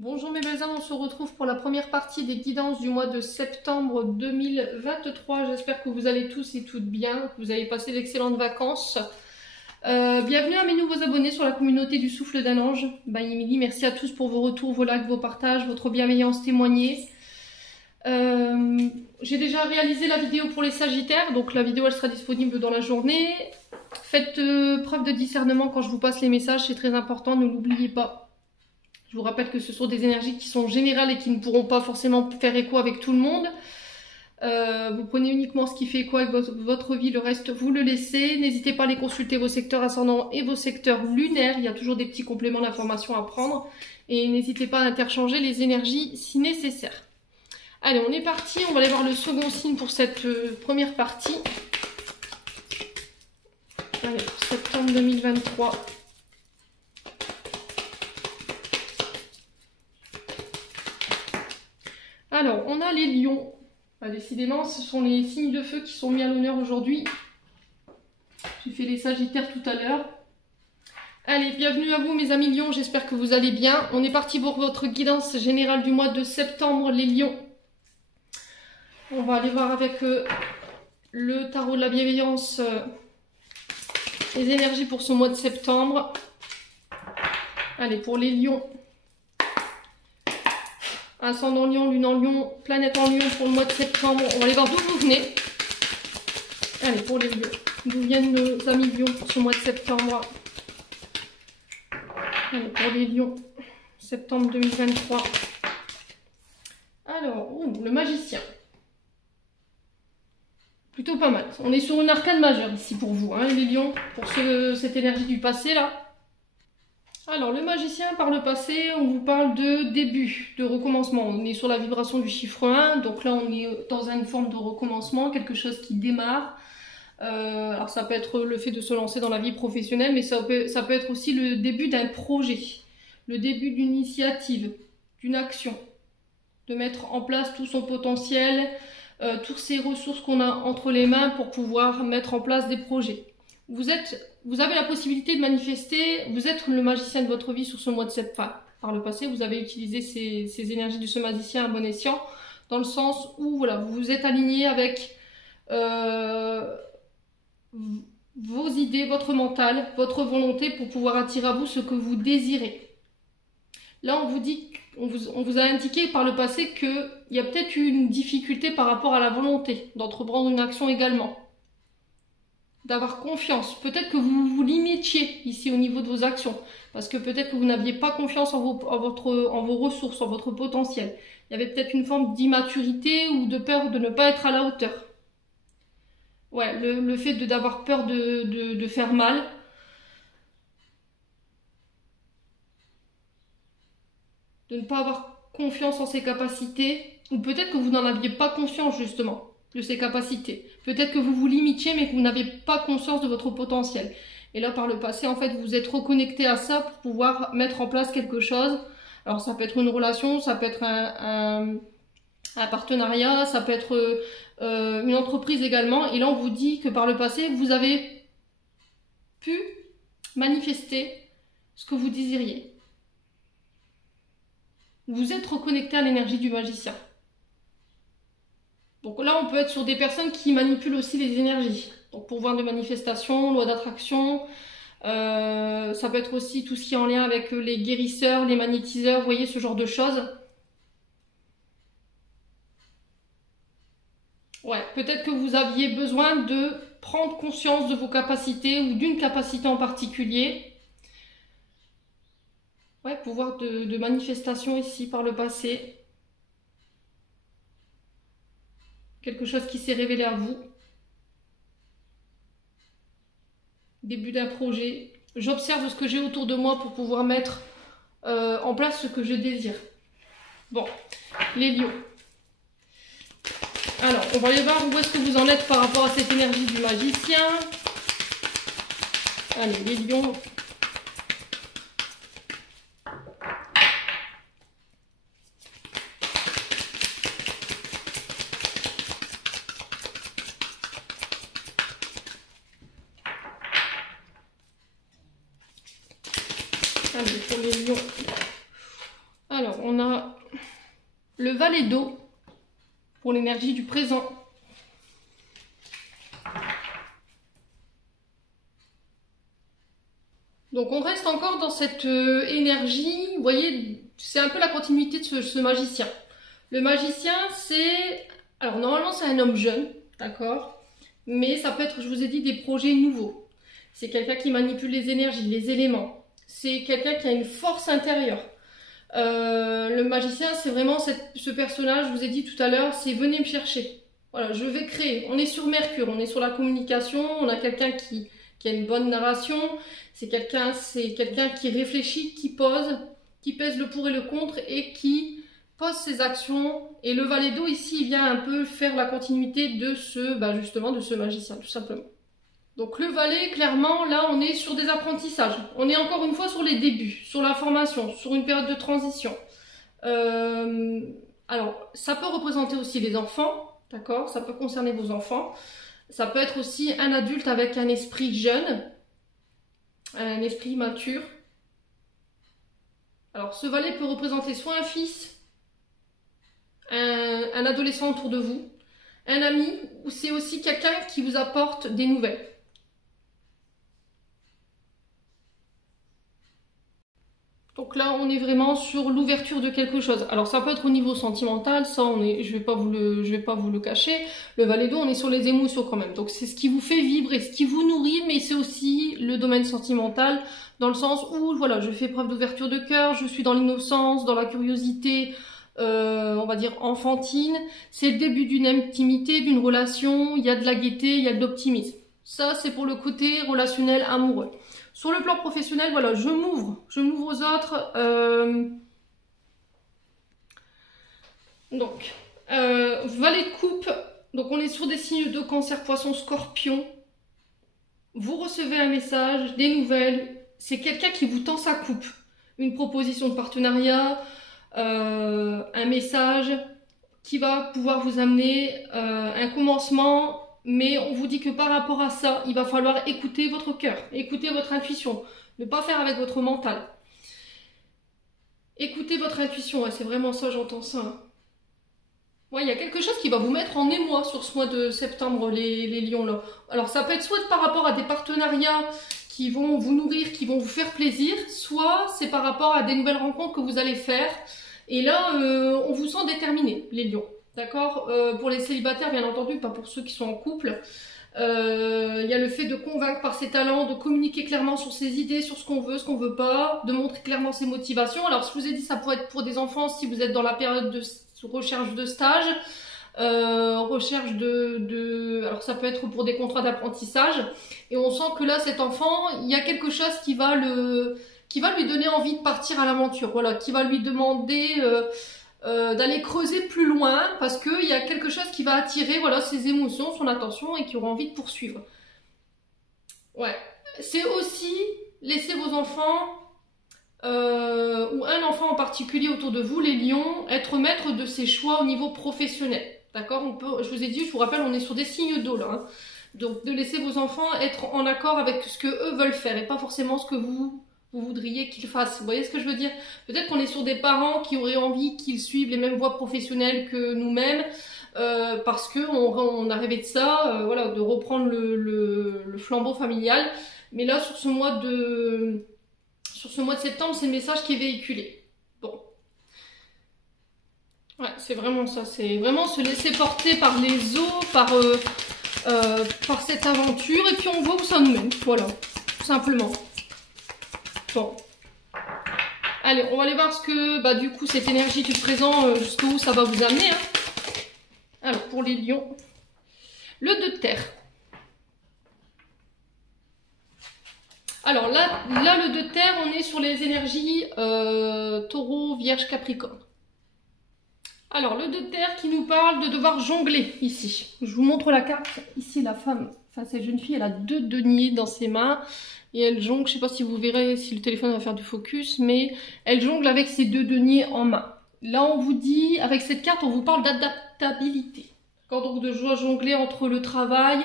Bonjour mes belles âmes, on se retrouve pour la première partie des guidances du mois de septembre 2023. J'espère que vous allez tous et toutes bien, que vous avez passé d'excellentes vacances. Bienvenue à mes nouveaux abonnés sur la communauté du Souffle d'un Ange. By Emily, merci à tous pour vos retours, vos likes, vos partages, votre bienveillance témoignée. J'ai déjà réalisé la vidéo pour les Sagittaires, donc la vidéo elle sera disponible dans la journée. Faites preuve de discernement quand je vous passe les messages, c'est très important, ne l'oubliez pas. Je vous rappelle que ce sont des énergies qui sont générales et qui ne pourront pas forcément faire écho avec tout le monde. Vous prenez uniquement ce qui fait écho avec votre vie, le reste vous le laissez. N'hésitez pas à aller consulter vos secteurs ascendants et vos secteurs lunaires. Il y a toujours des petits compléments d'information à prendre. Et n'hésitez pas à interchanger les énergies si nécessaire. Allez, on est parti. On va aller voir le second signe pour cette première partie. Allez, pour septembre 2023. Alors, on a les lions. Bah, décidément, ce sont les signes de feu qui sont mis à l'honneur aujourd'hui. J'ai fait les sagittaires tout à l'heure. Allez, bienvenue à vous mes amis lions, j'espère que vous allez bien. On est parti pour votre guidance générale du mois de septembre, les lions. On va aller voir avec le tarot de la bienveillance les énergies pour ce mois de septembre. Allez, pour les lions. Ascendant Lion, Lune en Lion, planète en Lion pour le mois de septembre. On va aller voir d'où vous venez. Allez, pour les lions. D'où viennent nos amis lions pour ce mois de septembre. Allez, pour les lions. Septembre 2023. Alors, le magicien. Plutôt pas mal. On est sur une arcane majeure ici pour vous, hein, les lions. Pour cette énergie du passé, là. Alors, le magicien, par le passé, on vous parle de début, de recommencement. On est sur la vibration du chiffre 1, donc là, on est dans une forme de recommencement, quelque chose qui démarre. Alors, ça peut être le fait de se lancer dans la vie professionnelle, mais ça peut être aussi le début d'un projet, le début d'une initiative, d'une action, de mettre en place tout son potentiel, toutes ces ressources qu'on a entre les mains pour pouvoir mettre en place des projets. Vous avez la possibilité de manifester, vous êtes le magicien de votre vie sur ce mois de septembre. Par le passé, vous avez utilisé ces énergies de ce magicien à bon escient, dans le sens où voilà, vous vous êtes aligné avec vos idées, votre mental, votre volonté pour pouvoir attirer à vous ce que vous désirez. Là, on vous dit, on vous a indiqué par le passé qu'il y a peut-être une difficulté par rapport à la volonté d'entreprendre une action également. D'avoir confiance. Peut-être que vous vous limitiez ici au niveau de vos actions. Parce que peut-être que vous n'aviez pas confiance en vos ressources, en votre potentiel. Il y avait peut-être une forme d'immaturité ou de peur de ne pas être à la hauteur. Ouais, le fait d'avoir peur de faire mal. De ne pas avoir confiance en ses capacités. Ou peut-être que vous n'en aviez pas conscience justement de ses capacités. Peut-être que vous vous limitiez mais que vous n'avez pas conscience de votre potentiel. Et là, par le passé, en fait, vous vous êtes reconnecté à ça pour pouvoir mettre en place quelque chose. Alors, ça peut être une relation, ça peut être un partenariat, ça peut être une entreprise également. Et là, on vous dit que par le passé, vous avez pu manifester ce que vous désiriez. Vous êtes reconnecté à l'énergie du magicien. Donc là, on peut être sur des personnes qui manipulent aussi les énergies. Donc pouvoir de manifestation, loi d'attraction, ça peut être aussi tout ce qui est en lien avec les guérisseurs, les magnétiseurs, vous voyez, ce genre de choses. Ouais, peut-être que vous aviez besoin de prendre conscience de vos capacités ou d'une capacité en particulier. Ouais, pouvoir de manifestation ici par le passé. Quelque chose qui s'est révélé à vous. Début d'un projet. J'observe ce que j'ai autour de moi pour pouvoir mettre en place ce que je désire. Bon, les lions. Alors, on va aller voir où est-ce que vous en êtes par rapport à cette énergie du magicien. Allez, les lions. Allez, pour les lions. Alors, on a le valet d'eau pour l'énergie du présent. Donc on reste encore dans cette énergie, vous voyez, c'est un peu la continuité de ce magicien. Le magicien, c'est... Alors normalement c'est un homme jeune, d'accord? Mais ça peut être, je vous ai dit, des projets nouveaux. C'est quelqu'un qui manipule les énergies, les éléments. C'est quelqu'un qui a une force intérieure. Le magicien, c'est vraiment ce personnage, je vous ai dit tout à l'heure, c'est venez me chercher. Voilà, je vais créer. On est sur Mercure, on est sur la communication, on a quelqu'un qui a une bonne narration. C'est quelqu'un qui réfléchit, qui pèse le pour et le contre et qui pose ses actions. Et le valet d'eau ici, il vient un peu faire la continuité de justement de ce magicien, tout simplement. Donc le valet, clairement, là, on est sur des apprentissages. On est encore une fois sur les débuts, sur la formation, sur une période de transition. Alors, ça peut représenter aussi les enfants, d'accord? Ça peut concerner vos enfants. Ça peut être aussi un adulte avec un esprit jeune, un esprit mature. Alors, ce valet peut représenter soit un fils, un adolescent autour de vous, un ami, ou c'est aussi quelqu'un qui vous apporte des nouvelles. Donc là, on est vraiment sur l'ouverture de quelque chose. Alors ça peut être au niveau sentimental, ça je vais pas vous le cacher. Le valet d'eau, on est sur les émotions quand même. Donc c'est ce qui vous fait vibrer, ce qui vous nourrit, mais c'est aussi le domaine sentimental, dans le sens où voilà, je fais preuve d'ouverture de cœur, je suis dans l'innocence, dans la curiosité, on va dire enfantine. C'est le début d'une intimité, d'une relation, il y a de la gaieté, il y a de l'optimisme. Ça, c'est pour le côté relationnel amoureux. Sur le plan professionnel, voilà, je m'ouvre aux autres. Donc, valet de coupe, donc on est sur des signes de Cancer, Poisson, Scorpion. Vous recevez un message, des nouvelles, c'est quelqu'un qui vous tend sa coupe. Une proposition de partenariat, un message qui va pouvoir vous amener un commencement. Mais on vous dit que par rapport à ça, il va falloir écouter votre cœur, écouter votre intuition, ne pas faire avec votre mental. Écoutez votre intuition, ouais, c'est vraiment ça, j'entends ça. Hein. Ouais, il y a quelque chose qui va vous mettre en émoi sur ce mois de septembre, les lions là. Alors ça peut être soit par rapport à des partenariats qui vont vous nourrir, qui vont vous faire plaisir, soit c'est par rapport à des nouvelles rencontres que vous allez faire. Et là, on vous sent déterminé, les lions. D'accord, pour les célibataires, bien entendu, pas pour ceux qui sont en couple. Il y a le fait de convaincre par ses talents, de communiquer clairement sur ses idées, sur ce qu'on veut pas, de montrer clairement ses motivations. Alors, je vous ai dit, ça pourrait être pour des enfants si vous êtes dans la période de recherche de stage, recherche alors ça peut être pour des contrats d'apprentissage. Et on sent que là, cet enfant, il y a quelque chose qui va lui donner envie de partir à l'aventure. Voilà, qui va lui demander d'aller creuser plus loin parce qu'il y a quelque chose qui va attirer voilà, ses émotions, son attention et qui aura envie de poursuivre. Ouais, c'est aussi laisser vos enfants ou un enfant en particulier autour de vous, les lions, être maître de ses choix au niveau professionnel. D'accord, je vous ai dit, je vous rappelle, on est sur des signes d'eau là. Hein. Donc de laisser vos enfants être en accord avec ce que eux veulent faire et pas forcément ce que vous voudriez qu'ils fassent. Vous voyez ce que je veux dire? Peut-être qu'on est sur des parents qui auraient envie qu'ils suivent les mêmes voies professionnelles que nous-mêmes parce qu'on a rêvé de ça, voilà, de reprendre le flambeau familial. Mais là, sur ce mois de septembre, c'est le message qui est véhiculé. Bon. Ouais, c'est vraiment ça. C'est vraiment se laisser porter par les eaux, par cette aventure. Et puis on voit où ça nous mène. Voilà, tout simplement. Bon. Allez, on va aller voir ce que, du coup, cette énergie du présent, jusqu'où ça va vous amener. Hein. Alors, pour les lions, le 2 de terre. Alors là, le 2 de terre, on est sur les énergies taureau, vierge, capricorne. Alors, le 2 de terre qui nous parle de devoir jongler ici. Je vous montre la carte. Ici, la femme, enfin cette jeune fille, elle a 2 deniers dans ses mains. Et elle jongle, je ne sais pas si vous verrez, si le téléphone va faire du focus, mais elle jongle avec ses 2 deniers en main. Là, on vous dit, avec cette carte, on vous parle d'adaptabilité. Donc de jongler entre le travail,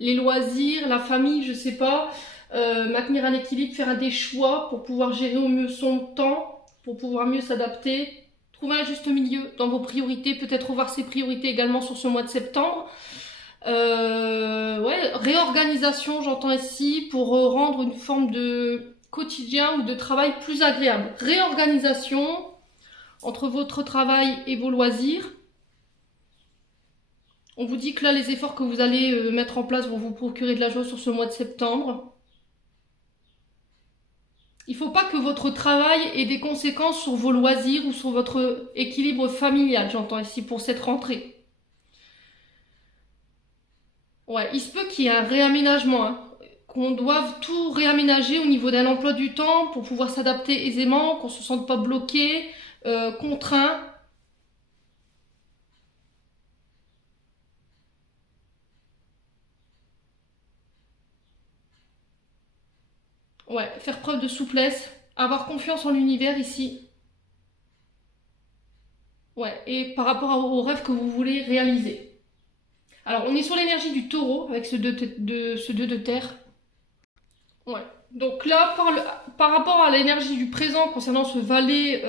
les loisirs, la famille, je ne sais pas, maintenir un équilibre, faire des choix pour pouvoir gérer au mieux son temps, pour pouvoir mieux s'adapter. trouver un juste milieu dans vos priorités, peut-être revoir ses priorités également sur ce mois de septembre. Ouais, réorganisation, j'entends ici, pour rendre une forme de quotidien ou de travail plus agréable. Réorganisation entre votre travail et vos loisirs. On vous dit que là, les efforts que vous allez mettre en place vont vous procurer de la joie sur ce mois de septembre. Il ne faut pas que votre travail ait des conséquences sur vos loisirs ou sur votre équilibre familial, j'entends ici, pour cette rentrée. Ouais, il se peut qu'il y ait un réaménagement, hein, qu'on doive tout réaménager au niveau d'un emploi du temps pour pouvoir s'adapter aisément, qu'on ne se sente pas bloqué, contraint. Ouais, faire preuve de souplesse, avoir confiance en l'univers ici. Ouais, et par rapport aux rêves que vous voulez réaliser. Alors, on est sur l'énergie du taureau avec ce 2 de terre. Ouais. Donc là, par rapport à l'énergie du présent concernant ce valet,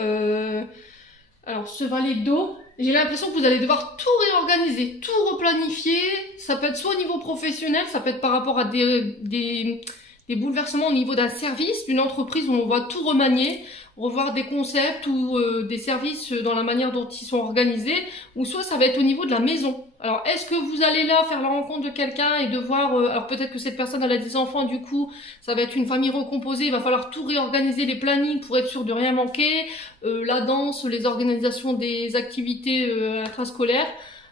ce valet d'eau, j'ai l'impression que vous allez devoir tout réorganiser, tout replanifier. Ça peut être soit au niveau professionnel, ça peut être par rapport à des bouleversements au niveau d'un service, d'une entreprise où on va tout remanier, revoir des concepts ou des services dans la manière dont ils sont organisés, ou soit ça va être au niveau de la maison. Alors, est-ce que vous allez là faire la rencontre de quelqu'un et devoir... alors peut-être que cette personne elle a des enfants, du coup, ça va être une famille recomposée, il va falloir tout réorganiser, les plannings pour être sûr de rien manquer, la danse, les organisations des activités intrascolaires,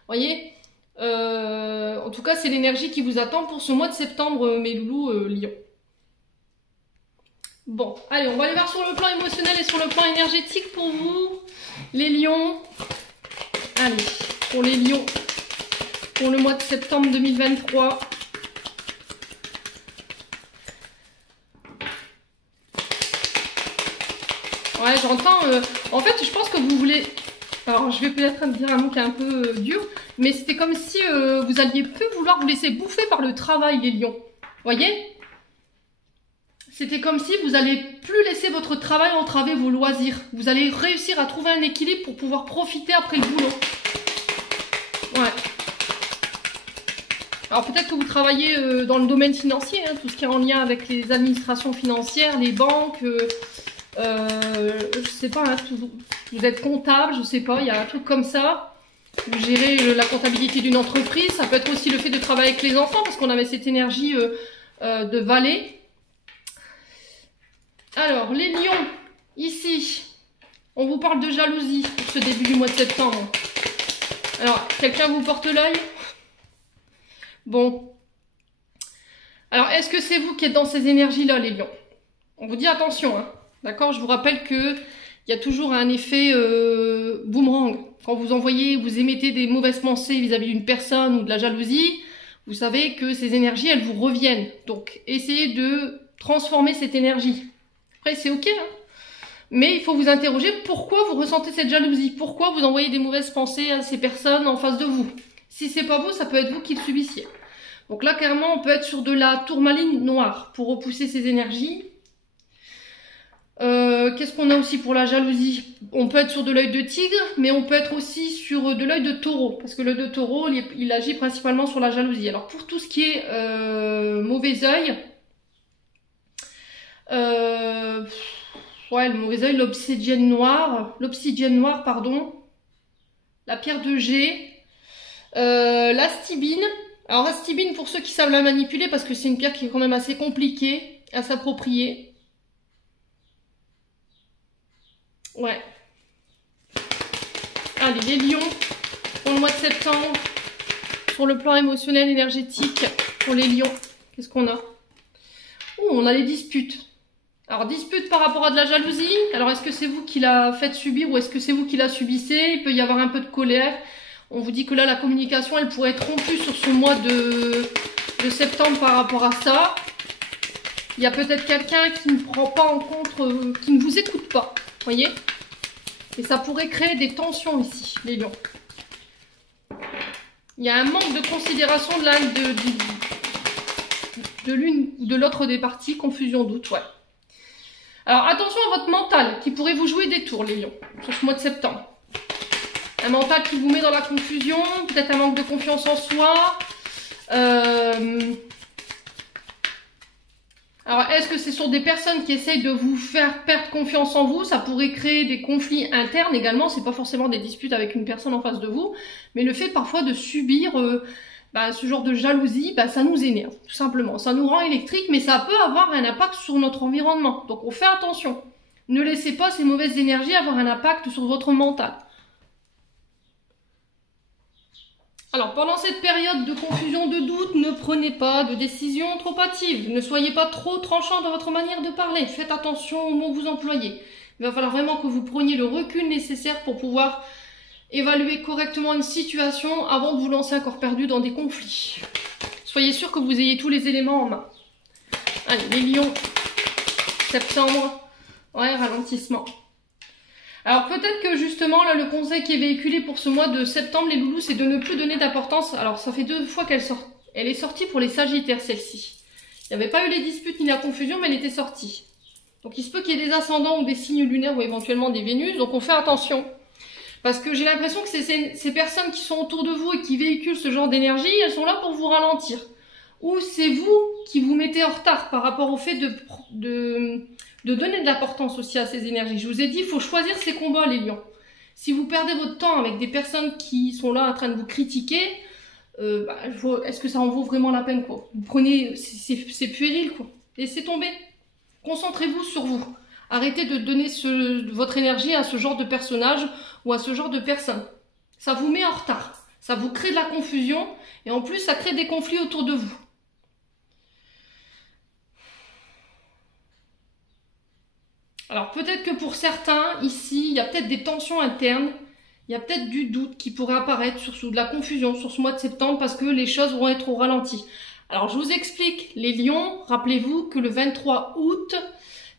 voyez. En tout cas, c'est l'énergie qui vous attend pour ce mois de septembre, mes loulous Lion. Bon, allez, on va aller voir sur le plan émotionnel et sur le plan énergétique pour vous, les lions. Allez, pour les lions, pour le mois de septembre 2023. Ouais, j'entends... en fait, je pense que vous voulez... Alors, je vais peut-être dire un mot qui est un peu dur, mais c'était comme si vous alliez plus vouloir vous laisser bouffer par le travail, les lions. Voyez ? C'était comme si vous n'allez plus laisser votre travail entraver vos loisirs. Vous allez réussir à trouver un équilibre pour pouvoir profiter après le boulot. Ouais. Alors peut-être que vous travaillez dans le domaine financier, hein, tout ce qui est en lien avec les administrations financières, les banques, je sais pas, hein, vous êtes comptable, je sais pas, il y a un truc comme ça. Vous gérez la comptabilité d'une entreprise, ça peut être aussi le fait de travailler avec les enfants, parce qu'on avait cette énergie de valet. Alors, les lions, ici, on vous parle de jalousie pour ce début du mois de septembre. Alors, quelqu'un vous porte l'œil? Bon. Alors, est-ce que c'est vous qui êtes dans ces énergies-là, les lions? On vous dit attention, hein. D'accord? Je vous rappelle qu'il y a toujours un effet boomerang. Quand vous envoyez, vous émettez des mauvaises pensées vis-à-vis d'une personne ou de la jalousie, vous savez que ces énergies, elles vous reviennent. Donc, essayez de transformer cette énergie. Après, c'est ok, hein. Mais il faut vous interroger pourquoi vous ressentez cette jalousie. Pourquoi vous envoyez des mauvaises pensées à ces personnes en face de vous. Si c'est pas vous, ça peut être vous qui le subissiez. Donc là, clairement, on peut être sur de la tourmaline noire pour repousser ces énergies. Qu'est-ce qu'on a aussi pour la jalousie? On peut être sur de l'œil de tigre, mais on peut être aussi sur de l'œil de taureau. Parce que l'œil de taureau, il agit principalement sur la jalousie. Alors pour tout ce qui est mauvais œil... ouais, le mauvais œil, l'obsidienne noire, pardon, la pierre de jet, l'astibine. Alors l'astibine, pour ceux qui savent la manipuler, parce que c'est une pierre qui est quand même assez compliquée à s'approprier. Ouais. Allez, les lions, pour le mois de septembre, sur le plan émotionnel, énergétique, pour les lions, qu'est-ce qu'on a? Oh, on a les disputes. Alors, dispute par rapport à de la jalousie. Alors, est-ce que c'est vous qui la faites subir ou est-ce que c'est vous qui la subissez? Il peut y avoir un peu de colère. On vous dit que là, la communication, elle pourrait être rompue sur ce mois de septembre par rapport à ça. Il y a peut-être quelqu'un qui ne prend pas en compte, qui ne vous écoute pas. Voyez? Et ça pourrait créer des tensions ici, les lions. Il y a un manque de considération de l'une ou de l'autre des parties, confusion, doute, ouais. Alors attention à votre mental qui pourrait vous jouer des tours, les lions, sur ce mois de septembre. Un mental qui vous met dans la confusion, peut-être un manque de confiance en soi. Alors, est-ce que c'est sur des personnes qui essayent de vous faire perdre confiance en vous? Ça pourrait créer des conflits internes également. C'est pas forcément des disputes avec une personne en face de vous, mais le fait parfois de subir ce genre de jalousie, ça nous énerve, tout simplement. Ça nous rend électrique, mais ça peut avoir un impact sur notre environnement. Donc, on fait attention. Ne laissez pas ces mauvaises énergies avoir un impact sur votre mental. Alors, pendant cette période de confusion, de doute, ne prenez pas de décisions trop hâtives. Ne soyez pas trop tranchant dans votre manière de parler. Faites attention aux mots que vous employez. Il va falloir vraiment que vous preniez le recul nécessaire pour pouvoir évaluer correctement une situation avant de vous lancer encore perdu dans des conflits. Soyez sûr que vous ayez tous les éléments en main. Allez, les lions, septembre, ouais, ralentissement. Alors peut-être que justement, là, le conseil qui est véhiculé pour ce mois de septembre, les loulous, c'est de ne plus donner d'importance. Alors ça fait 2 fois qu'elle sort. Elle est sortie pour les sagittaires, celle-ci. Il n'y avait pas eu les disputes ni la confusion, mais elle était sortie. Donc il se peut qu'il y ait des ascendants ou des signes lunaires ou éventuellement des Vénus, donc on fait attention. Parce que j'ai l'impression que ces personnes qui sont autour de vous et qui véhiculent ce genre d'énergie, elles sont là pour vous ralentir. Ou c'est vous qui vous mettez en retard par rapport au fait de donner de l'importance aussi à ces énergies. Je vous ai dit, il faut choisir ses combats, les lions. Si vous perdez votre temps avec des personnes qui sont là en train de vous critiquer, est-ce que ça en vaut vraiment la peine, quoi? Vous prenez, c'est puéril, quoi. Laissez tomber. Concentrez-vous sur vous. Arrêtez de donner votre énergie à ce genre de personnage ou à ce genre de personne. Ça vous met en retard. Ça vous crée de la confusion et en plus, ça crée des conflits autour de vous. Alors peut-être que pour certains, ici, il y a peut-être des tensions internes, il y a peut-être du doute qui pourrait apparaître, de la confusion sur ce mois de septembre parce que les choses vont être au ralenti. Alors je vous explique, les lions, rappelez-vous que le 23 août,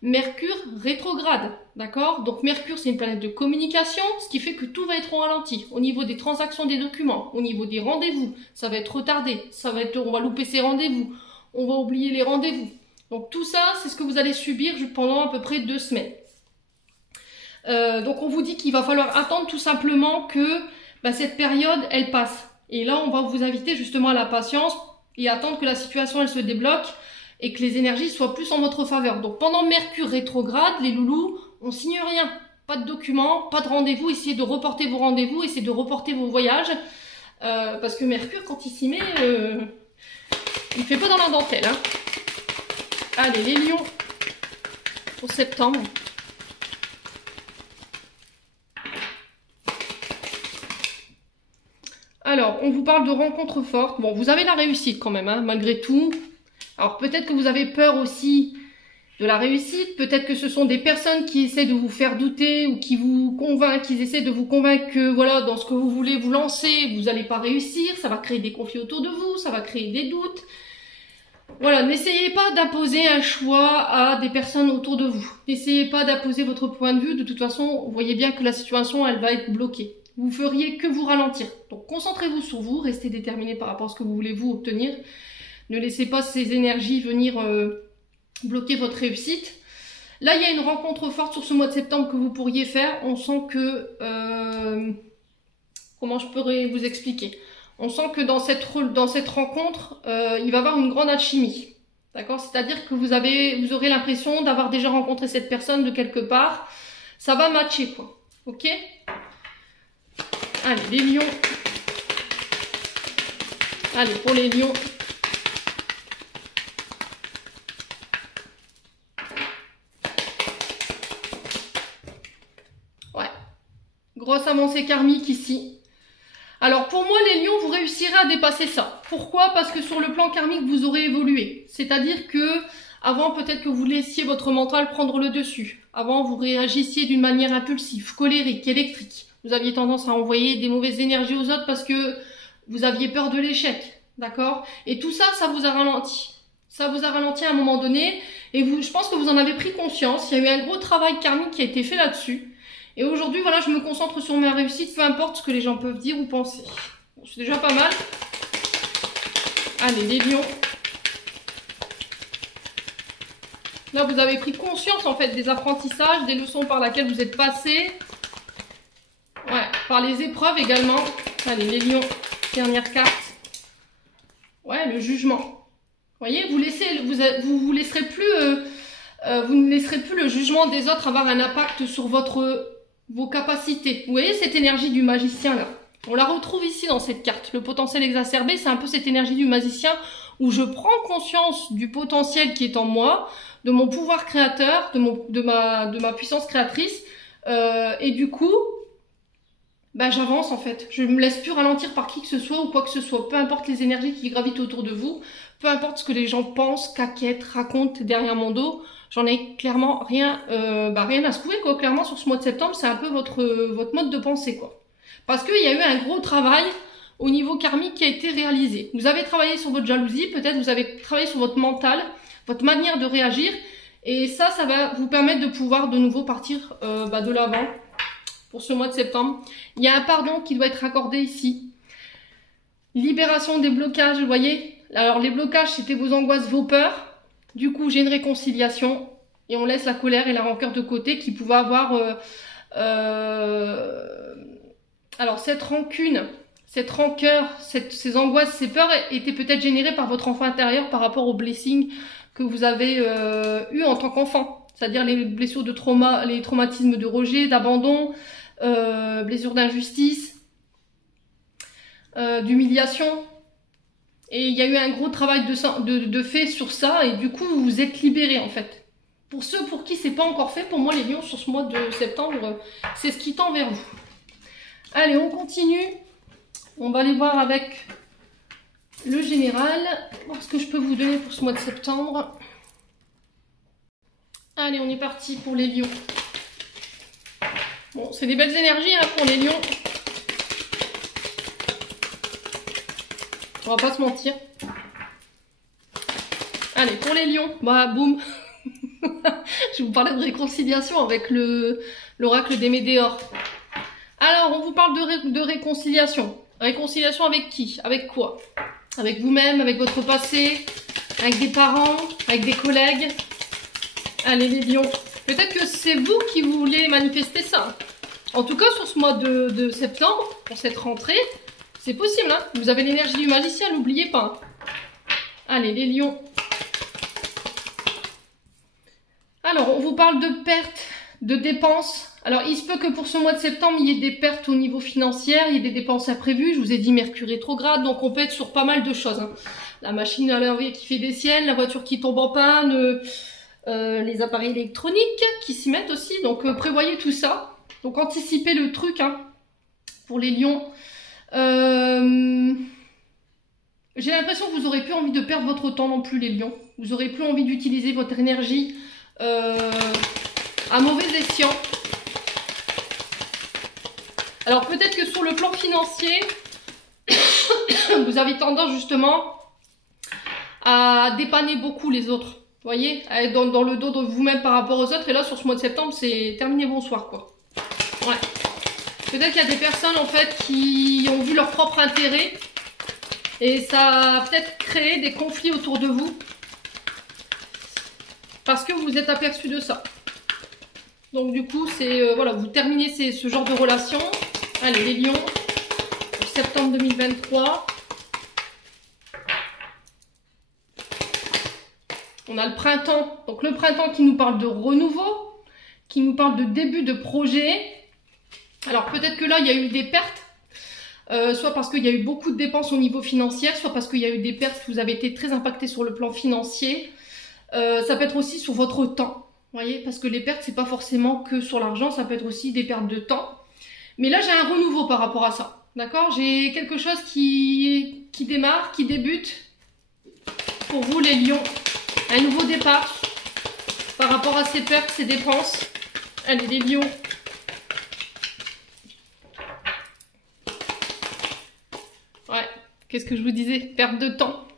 Mercure rétrograde, d'accord? Donc Mercure, c'est une planète de communication, ce qui fait que tout va être au ralenti. Au niveau des transactions des documents, au niveau des rendez-vous, ça va être retardé, on va louper ses rendez-vous, on va oublier les rendez-vous. Donc tout ça, c'est ce que vous allez subir pendant à peu près 2 semaines. Donc on vous dit qu'il va falloir attendre tout simplement que cette période, elle passe. Et là, on va vous inviter justement à la patience et attendre que la situation, elle se débloque et que les énergies soient plus en votre faveur. Donc pendant Mercure rétrograde, les loulous, on signe rien. Pas de documents, pas de rendez-vous. Essayez de reporter vos rendez-vous, essayez de reporter vos voyages. Parce que Mercure, quand il s'y met, il fait pas dans la dentelle, hein. Allez, les lions, pour septembre. Alors, on vous parle de rencontres fortes. Bon, vous avez la réussite quand même, hein, malgré tout. Alors, peut-être que vous avez peur aussi de la réussite. Peut-être que ce sont des personnes qui essaient de vous faire douter ou qui vous convainquent, qui essaient de vous convaincre que, voilà, dans ce que vous voulez vous lancer, vous n'allez pas réussir. Ça va créer des conflits autour de vous, ça va créer des doutes. Voilà, n'essayez pas d'imposer un choix à des personnes autour de vous. N'essayez pas d'imposer votre point de vue. De toute façon, vous voyez bien que la situation, elle va être bloquée. Vous feriez que vous ralentir. Donc, concentrez-vous sur vous. Restez déterminé par rapport à ce que vous voulez vous obtenir. Ne laissez pas ces énergies venir bloquer votre réussite. Là, il y a une rencontre forte sur ce mois de septembre que vous pourriez faire. On sent que... comment je pourrais vous expliquer ? On sent que dans cette rencontre, il va y avoir une grande alchimie. D'accord? C'est-à-dire que vous aurez l'impression d'avoir déjà rencontré cette personne de quelque part. Ça va matcher, quoi. Ok? Allez, les lions. Allez, pour les lions. Ouais. Grosse avancée karmique ici. Alors pour moi les lions, vous réussirez à dépasser ça. Pourquoi? Parce que sur le plan karmique, vous aurez évolué. C'est-à-dire que avant peut-être que vous laissiez votre mental prendre le dessus. Avant vous réagissiez d'une manière impulsive, colérique, électrique. Vous aviez tendance à envoyer des mauvaises énergies aux autres parce que vous aviez peur de l'échec. D'accord? Et tout ça, ça vous a ralenti. Ça vous a ralenti à un moment donné. Et je pense que vous en avez pris conscience. Il y a eu un gros travail karmique qui a été fait là-dessus. Et aujourd'hui, voilà, je me concentre sur ma réussite, peu importe ce que les gens peuvent dire ou penser. Bon, c'est déjà pas mal. Allez, les lions. Là, vous avez pris conscience, en fait, des apprentissages, des leçons par lesquelles vous êtes passés. Ouais. par les épreuves également. Allez, les lions, dernière carte. Ouais, le jugement. Vous voyez, vous ne laisserez plus le jugement des autres avoir un impact sur vos capacités. Vous voyez cette énergie du magicien là? On la retrouve ici dans cette carte. Le potentiel exacerbé, c'est un peu cette énergie du magicien où je prends conscience du potentiel qui est en moi, de mon pouvoir créateur, de ma puissance créatrice, et du coup, bah, j'avance en fait. Je ne me laisse plus ralentir par qui que ce soit ou quoi que ce soit. Peu importe les énergies qui gravitent autour de vous, peu importe ce que les gens pensent, caquettent, racontent derrière mon dos, j'en ai clairement rien à secouer quoi. Clairement sur ce mois de septembre, c'est un peu votre mode de pensée quoi. Parce qu'il y a eu un gros travail au niveau karmique qui a été réalisé. Vous avez travaillé sur votre jalousie, peut-être vous avez travaillé sur votre mental, votre manière de réagir. Et ça va vous permettre de pouvoir de nouveau partir de l'avant pour ce mois de septembre. Il y a un pardon qui doit être accordé ici. Libération des blocages, vous voyez. Alors les blocages, c'était vos angoisses, vos peurs. Du coup, j'ai une réconciliation. Et on laisse la colère et la rancœur de côté qui pouvaient avoir... Alors cette rancune, cette rancœur, ces angoisses, ces peurs étaient peut-être générées par votre enfant intérieur par rapport aux blessings que vous avez eu en tant qu'enfant. C'est-à-dire les blessures de trauma, les traumatismes de rejet, d'abandon, blessures d'injustice, d'humiliation. Et il y a eu un gros travail de fait sur ça et du coup vous vous êtes libérés en fait. Pour ceux pour qui c'est pas encore fait, pour moi les lions sur ce mois de septembre, c'est ce qui tend vers vous. Allez, on continue. On va aller voir avec le général. Voir ce que je peux vous donner pour ce mois de septembre. Allez, on est parti pour les lions. Bon, c'est des belles énergies hein, pour les lions. On va pas se mentir. Allez, pour les lions, bah boum. Je vais vous parler de réconciliation avec l'oracle des Médéors. Alors, on vous parle de réconciliation. Réconciliation avec qui? Avec quoi? Avec vous-même, avec votre passé, avec des parents, avec des collègues. Allez les lions. Peut-être que c'est vous qui voulez manifester ça. En tout cas, sur ce mois de septembre, pour cette rentrée, c'est possible. Hein, vous avez l'énergie du magicien, n'oubliez pas. Allez les lions. Alors, on vous parle de pertes, de dépenses. Alors, il se peut que pour ce mois de septembre, il y ait des pertes au niveau financier, il y ait des dépenses imprévues. Je vous ai dit Mercure rétrograde, donc on peut être sur pas mal de choses. Hein. La machine à laver qui fait des siennes, la voiture qui tombe en panne, les appareils électroniques qui s'y mettent aussi. Donc, prévoyez tout ça. Donc, anticipez le truc hein, pour les lions. J'ai l'impression que vous n'aurez plus envie de perdre votre temps non plus, les lions. Vous n'aurez plus envie d'utiliser votre énergie à mauvais escient. Alors peut-être que sur le plan financier, vous avez tendance justement à dépanner beaucoup les autres. Vous voyez, à être dans le dos de vous-même par rapport aux autres. Et là, sur ce mois de septembre, c'est terminé, bonsoir quoi. Ouais. Peut-être qu'il y a des personnes en fait qui ont vu leur propre intérêt. Et ça a peut-être créé des conflits autour de vous. Parce que vous vous êtes aperçu de ça. Donc du coup, c'est voilà, vous terminez ce genre de relation. Allez, les lions, pour septembre 2023. On a le printemps. Donc le printemps qui nous parle de renouveau, qui nous parle de début de projet. Alors peut-être que là, il y a eu des pertes. Soit parce qu'il y a eu beaucoup de dépenses au niveau financier, soit parce qu'il y a eu des pertes, vous avez été très impacté sur le plan financier. Ça peut être aussi sur votre temps. Vous voyez, parce que les pertes, c'est pas forcément que sur l'argent, ça peut être aussi des pertes de temps. Mais là, j'ai un renouveau par rapport à ça. D'accord? J'ai quelque chose qui démarre, qui débute. Pour vous, les lions, un nouveau départ par rapport à ces pertes, ces dépenses. Allez, les lions. Ouais, qu'est-ce que je vous disais? Perte de temps.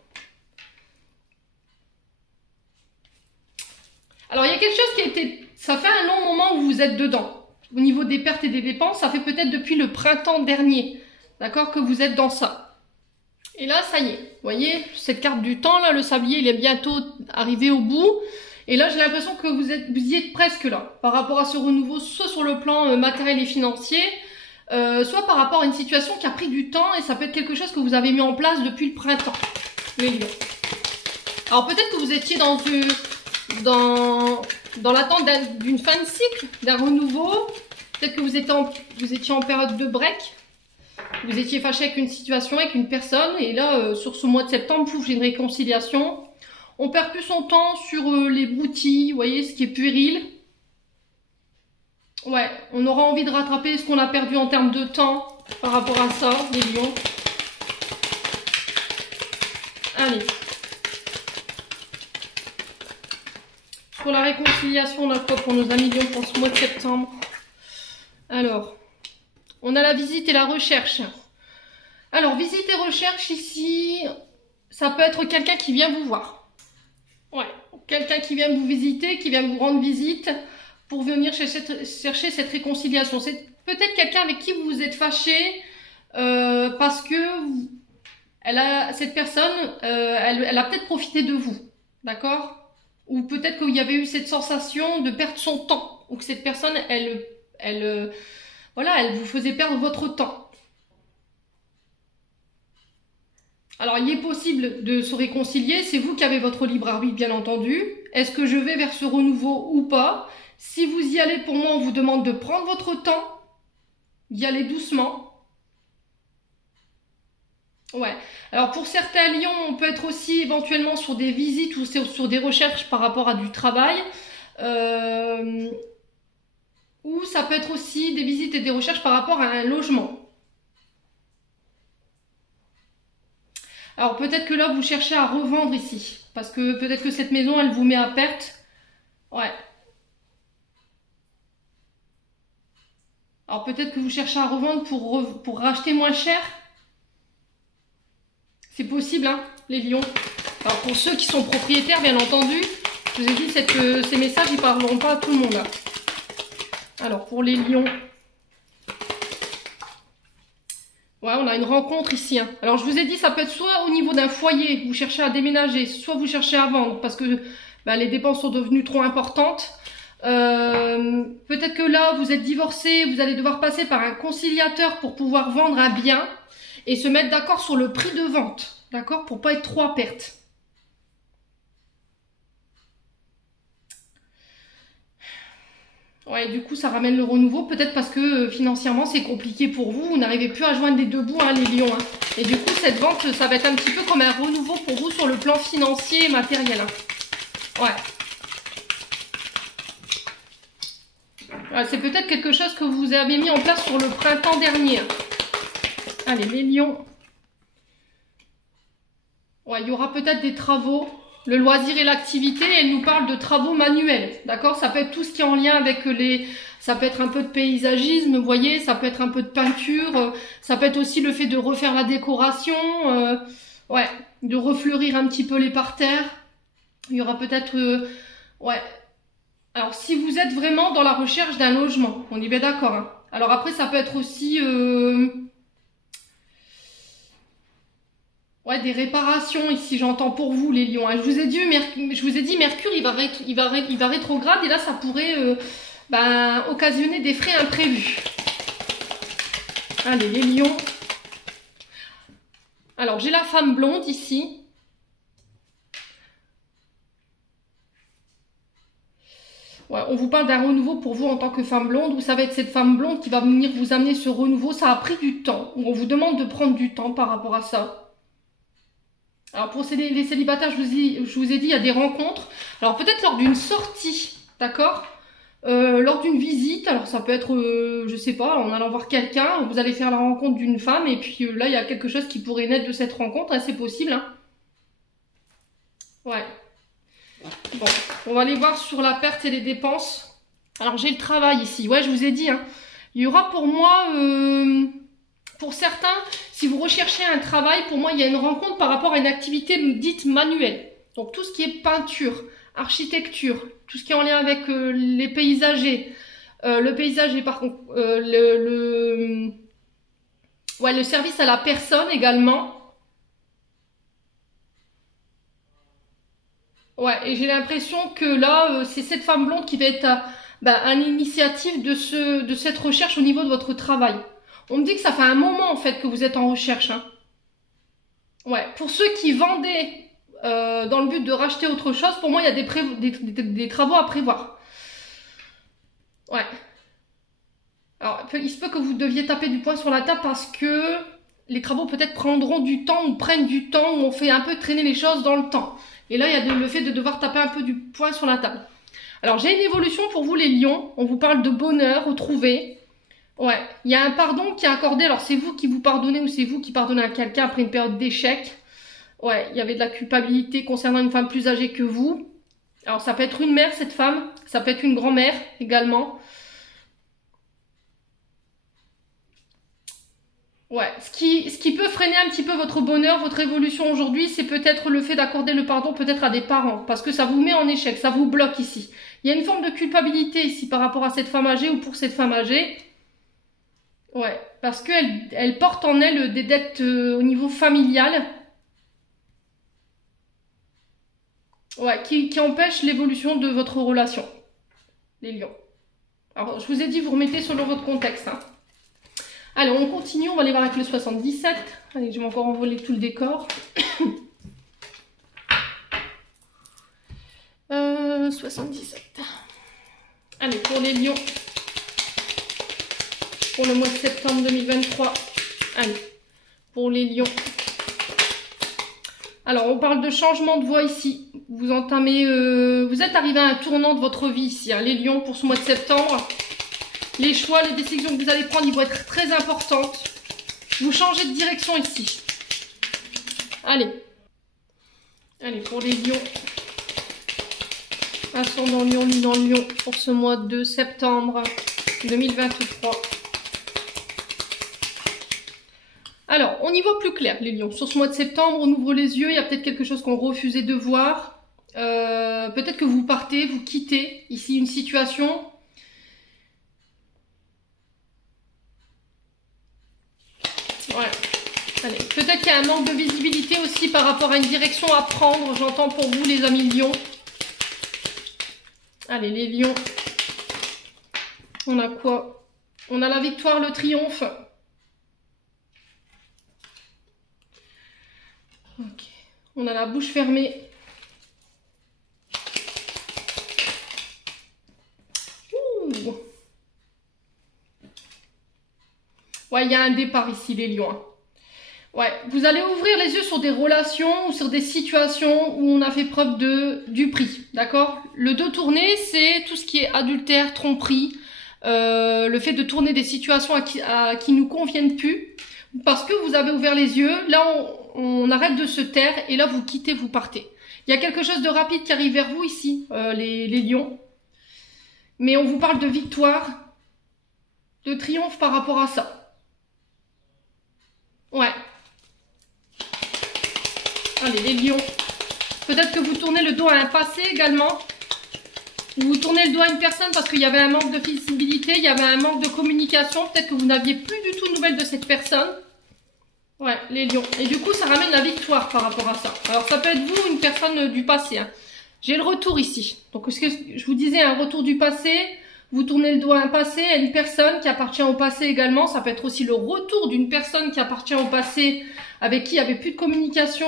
Alors, il y a quelque chose qui a été... Ça fait un long moment où vous êtes dedans. Au niveau des pertes et des dépenses, ça fait peut-être depuis le printemps dernier. D'accord? Que vous êtes dans ça. Et là, ça y est. Vous voyez, cette carte du temps, là, le sablier, il est bientôt arrivé au bout. Et là, j'ai l'impression que vous y êtes presque là. Par rapport à ce renouveau, soit sur le plan matériel et financier, soit par rapport à une situation qui a pris du temps et ça peut être quelque chose que vous avez mis en place depuis le printemps, les lions. Alors peut-être que vous étiez dans l'attente d'une fin de cycle, d'un renouveau. Peut-être que vous étiez en période de break. Vous étiez fâché avec une situation, avec une personne. Et là, sur ce mois de septembre, pouf, j'ai une réconciliation. On perd plus son temps sur les broutilles, vous voyez, ce qui est puéril. Ouais, on aura envie de rattraper ce qu'on a perdu en termes de temps par rapport à ça, les lions. Allez. Pour la réconciliation, on a quoi pour nos amis lions pour ce mois de septembre? Alors, on a la visite et la recherche. Alors, visite et recherche ici, ça peut être quelqu'un qui vient vous voir. Ouais, quelqu'un qui vient vous visiter, qui vient vous rendre visite pour venir chercher cette réconciliation. C'est peut-être quelqu'un avec qui vous vous êtes fâché parce que cette personne, elle a peut-être profité de vous, d'accord? Ou peut-être qu'il y avait eu cette sensation de perdre son temps, ou que cette personne, voilà, elle vous faisait perdre votre temps. Alors, il est possible de se réconcilier, c'est vous qui avez votre libre arbitre, bien entendu. Est-ce que je vais vers ce renouveau ou pas? Si vous y allez, pour moi, on vous demande de prendre votre temps, d'y aller doucement. Ouais. Alors pour certains lions, on peut être aussi éventuellement sur des visites ou sur des recherches par rapport à du travail. Ou ça peut être aussi des visites et des recherches par rapport à un logement. Alors peut-être que là, vous cherchez à revendre ici. Parce que peut-être que cette maison, elle vous met à perte. Ouais. Alors peut-être que vous cherchez à revendre pour racheter moins cher. C'est possible, hein, les lions. Alors pour ceux qui sont propriétaires, bien entendu, je vous ai dit, ces messages, ils ne parleront pas à tout le monde. Là. Alors pour les lions, ouais, on a une rencontre ici. Hein. Alors je vous ai dit, ça peut être soit au niveau d'un foyer, vous cherchez à déménager, soit vous cherchez à vendre parce que les dépenses sont devenues trop importantes. Peut-être que là, vous êtes divorcé, vous allez devoir passer par un conciliateur pour pouvoir vendre un bien. Et se mettre d'accord sur le prix de vente, d'accord, pour pas être trop à perte. Ouais, du coup, ça ramène le renouveau, peut-être parce que financièrement, c'est compliqué pour vous, vous n'arrivez plus à joindre les deux bouts, hein, les lions. Hein. Et du coup, cette vente, ça va être un petit peu comme un renouveau pour vous sur le plan financier et matériel. Hein. Ouais. C'est peut-être quelque chose que vous avez mis en place sur le printemps dernier. Allez, les lions. Ouais, il y aura peut-être des travaux. Le loisir et l'activité, elle nous parle de travaux manuels. D'accord? Ça peut être tout ce qui est en lien avec ça peut être un peu de paysagisme, vous voyez. Ça peut être un peu de peinture. Ça peut être aussi le fait de refaire la décoration. Ouais, de refleurir un petit peu les parterres. Il y aura peut-être... ouais. Alors, si vous êtes vraiment dans la recherche d'un logement, on est bien d'accord. Hein. Alors après, ça peut être aussi... ouais, des réparations ici, j'entends pour vous les lions. Hein. Je vous ai dit, Mercure, il va rétrograde et là, ça pourrait occasionner des frais imprévus. Allez, les lions. Alors, j'ai la femme blonde ici. Ouais, on vous parle d'un renouveau pour vous en tant que femme blonde. Vous savez, cette femme blonde qui va venir vous amener ce renouveau, ça a pris du temps. On vous demande de prendre du temps par rapport à ça. Alors pour les célibataires, je vous ai dit, il y a des rencontres. Alors peut-être lors d'une sortie, d'accord, lors d'une visite, alors ça peut être, je sais pas, en allant voir quelqu'un, vous allez faire la rencontre d'une femme et puis là, il y a quelque chose qui pourrait naître de cette rencontre, hein, c'est possible. Hein. Ouais. Bon, on va aller voir sur la perte et les dépenses. Alors j'ai le travail ici, ouais, je vous ai dit, hein, il y aura pour moi... pour certains, si vous recherchez un travail, pour moi, il y a une rencontre par rapport à une activité dite manuelle. Donc, tout ce qui est peinture, architecture, tout ce qui est en lien avec les paysagers. Le paysager, par contre, le service à la personne également. Ouais, et j'ai l'impression que là, c'est cette femme blonde qui va être à l'initiative de cette recherche au niveau de votre travail. On me dit que ça fait un moment en fait que vous êtes en recherche. Hein. Ouais, pour ceux qui vendaient dans le but de racheter autre chose, pour moi il y a des travaux à prévoir. Ouais. Alors il se peut que vous deviez taper du poing sur la table parce que les travaux peut-être prendront du temps ou prennent du temps ou on fait un peu traîner les choses dans le temps. Et là il y a le fait de devoir taper un peu du poing sur la table. Alors j'ai une évolution pour vous les lions, on vous parle de bonheur retrouvé. Ouais, il y a un pardon qui est accordé, alors c'est vous qui vous pardonnez ou c'est vous qui pardonnez à quelqu'un après une période d'échec. Ouais, il y avait de la culpabilité concernant une femme plus âgée que vous. Alors ça peut être une mère cette femme, ça peut être une grand-mère également. Ouais, ce qui peut freiner un petit peu votre bonheur, votre évolution aujourd'hui, c'est peut-être le fait d'accorder le pardon peut-être à des parents, parce que ça vous met en échec, ça vous bloque ici. Il y a une forme de culpabilité ici par rapport à cette femme âgée ou pour cette femme âgée. Ouais, parce qu'elle porte en elle des dettes au niveau familial. Ouais, qui empêchent l'évolution de votre relation, les lions. Alors, je vous ai dit, vous remettez selon votre contexte, hein. Allez, on continue, on va aller voir avec le 77. Allez, je vais encore envoler tout le décor. 77. Allez, pour les lions. Pour le mois de septembre 2023. Allez, pour les lions. Alors, on parle de changement de voie ici. Vous entamez, vous êtes arrivé à un tournant de votre vie ici, hein, les lions, pour ce mois de septembre. Les choix, les décisions que vous allez prendre, ils vont être très importantes. Vous changez de direction ici. Allez. Allez, pour les lions. Ascendant lion, lune en lion, pour ce mois de septembre 2023. Alors, on y voit plus clair, les lions. Sur ce mois de septembre, on ouvre les yeux. Il y a peut-être quelque chose qu'on refusait de voir. Peut-être que vous partez, vous quittez ici une situation. Voilà. Allez, peut-être qu'il y a un manque de visibilité aussi par rapport à une direction à prendre. J'entends pour vous, les amis lions. Allez, les lions. On a quoi? On a la victoire, le triomphe. Ok. On a la bouche fermée. Ouh. Ouais, il y a un départ ici, les lions. Ouais, vous allez ouvrir les yeux sur des relations ou sur des situations où on a fait preuve du prix, d'accord? Le 2 tourné, c'est tout ce qui est adultère, tromperie, le fait de tourner des situations qui nous conviennent plus, parce que vous avez ouvert les yeux, là on arrête de se taire et là vous quittez, vous partez. Il y a quelque chose de rapide qui arrive vers vous ici, les lions, mais on vous parle de victoire, de triomphe par rapport à ça. Ouais. Allez, les lions. Peut-être que vous tournez le dos à un passé également. Vous tournez le dos à une personne parce qu'il y avait un manque de visibilité, il y avait un manque de communication. Peut-être que vous n'aviez plus du tout de nouvelles de cette personne. Ouais, les lions. Et du coup, ça ramène la victoire par rapport à ça. Alors, ça peut être vous, une personne du passé. Hein. J'ai le retour ici. Donc, ce que je vous disais, un retour du passé. Vous tournez le dos à un passé, à une personne qui appartient au passé également. Ça peut être aussi le retour d'une personne qui appartient au passé, avec qui il n'y avait plus de communication,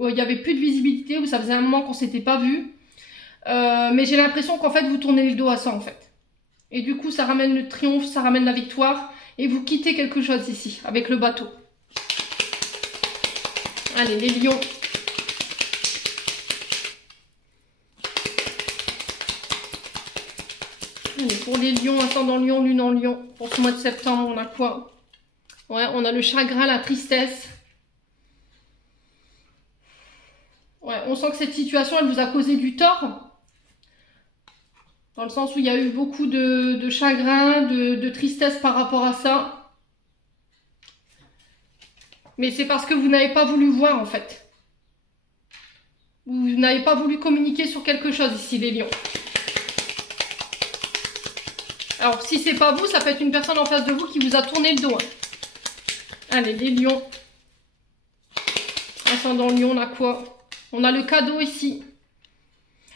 il n'y avait plus de visibilité, où ça faisait un moment qu'on ne s'était pas vu. Mais j'ai l'impression qu'en fait, vous tournez le dos à ça, en fait. Et du coup, ça ramène le triomphe, ça ramène la victoire. Et vous quittez quelque chose ici, avec le bateau. Allez, les lions. Allez, pour les lions, ascendant lion, lune en lion, pour ce mois de septembre, on a quoi? Ouais, on a le chagrin, la tristesse. Ouais, on sent que cette situation, elle vous a causé du tort. Dans le sens où il y a eu beaucoup de chagrin, de tristesse par rapport à ça. Mais c'est parce que vous n'avez pas voulu voir, en fait. Vous n'avez pas voulu communiquer sur quelque chose ici, les lions. Alors, si c'est pas vous, ça peut être une personne en face de vous qui vous a tourné le dos. Hein. Allez, les lions. Ascendant lion, on a quoi? On a le cadeau ici.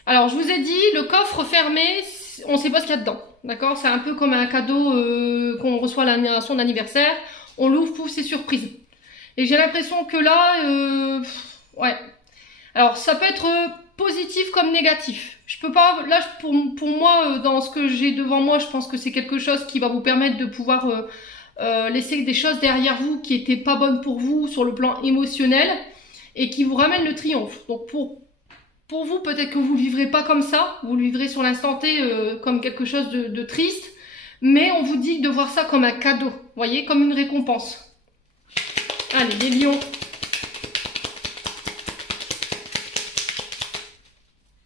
Alors, je vous ai dit, le coffre fermé, on ne sait pas ce qu'il y a dedans. D'accord? C'est un peu comme un cadeau qu'on reçoit à son anniversaire. On l'ouvre, pouf, c'est surprise. Et j'ai l'impression que là, ouais. Alors, ça peut être positif comme négatif. Je peux pas, là, pour moi, dans ce que j'ai devant moi, je pense que c'est quelque chose qui va vous permettre de pouvoir laisser des choses derrière vous qui étaient pas bonnes pour vous sur le plan émotionnel et qui vous ramènent le triomphe. Donc, pour vous, peut-être que vous ne vivrez pas comme ça, vous le vivrez sur l'instant T comme quelque chose de triste, mais on vous dit de voir ça comme un cadeau, vous voyez, comme une récompense. Allez, les lions.